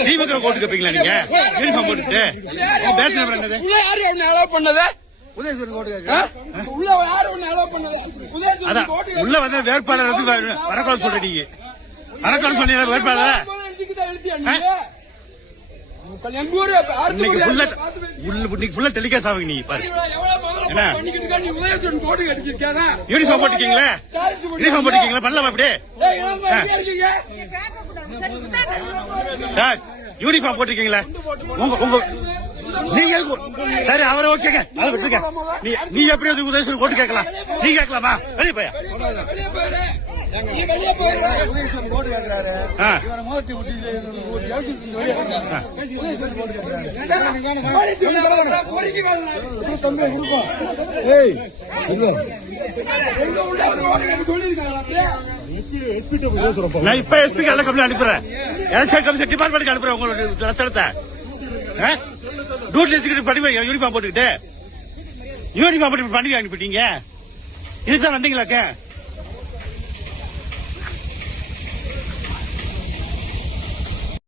திமுக கோட்டு கேப்பீங்களா நீங்க யூனிஃபார்ம் போட்டுட்டு பேசுறது யாரு என்ன அலோவ் பண்ணது உள்ள யாரு ஒண்ணு அலோவ் பண்ணது உள்ள வந்து வேட்பாளர் வந்து வரக்கூடாது சொல்றீங்க வரக்கூடாது சொன்னீங்க வேட்பாளர் டெலிகாஸ்ட் ஆகுங்க நீங்க யூனிஃபார்ம் போட்டுக்கீங்களா யூனிஃபார்ம் போட்டுக்கீங்களா பண்ணலாமா அப்படி சார் யூனிஃபார்ம் போட்டிருக்கீங்களா உங்க நீங்க சரி அவரை ஓகேங்க அதை விட்டுருக்க நீ எப்படி உதயசூரன் கோட்டு கேட்கலாம் நீ கேட்கலாமா வெளியே போய் நான் இப்ப எஸ்பி அனுப்புறேன் எலெக்ஷன் கமிஷன் டிபார்ட்மெண்ட் அனுப்புறேன் உங்களோட லட்சணத்தை டூட்டி வச்சுக்கிட்டு பண்ணி யூனிஃபார்ம் போட்டுக்கிட்டு யூனிஃபார்ம் போட்டு பண்ணி அனுப்பிட்டீங்க இதுதான் வந்தீங்களாக்க